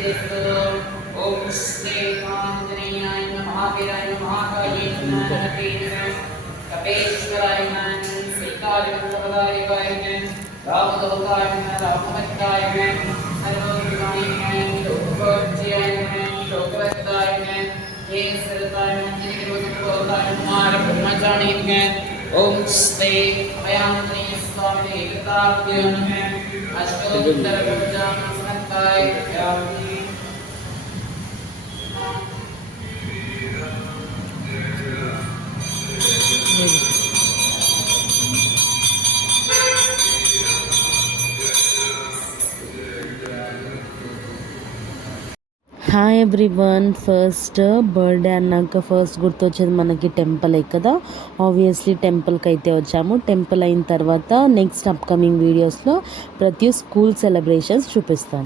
ओम श्री आंजनेयाय नमः महावीराय नमः महाकाय नमः कपेश्वराय नमः श्रीकार्यप्रदायकाय नमः रामदूताय नमः रामभक्ताय नमः सर्वज्ञाय नमः लोकवर्ज्याय नमः लोकवक्ताय नमः ये सरताय नमः निर्विघ्नताय नमः ब्रह्मचारी नमः ओम श्री अभयांजनेय स्वामी एकताभ्यो नमः अष्टोत्तर ब्रह्मचारी नमः హాయ్ ఎవ్రీవన్. ఫస్ట్ బర్త్డే అన్నాక ఫస్ట్ గుర్తొచ్చేది మనకి టెంపులే కదా. ఆబ్వియస్లీ టెంపుల్కి అయితే వచ్చాము. టెంపుల్ అయిన తర్వాత నెక్స్ట్ అప్కమింగ్ వీడియోస్లో ప్రతి స్కూల్ సెలబ్రేషన్స్ చూపిస్తాను.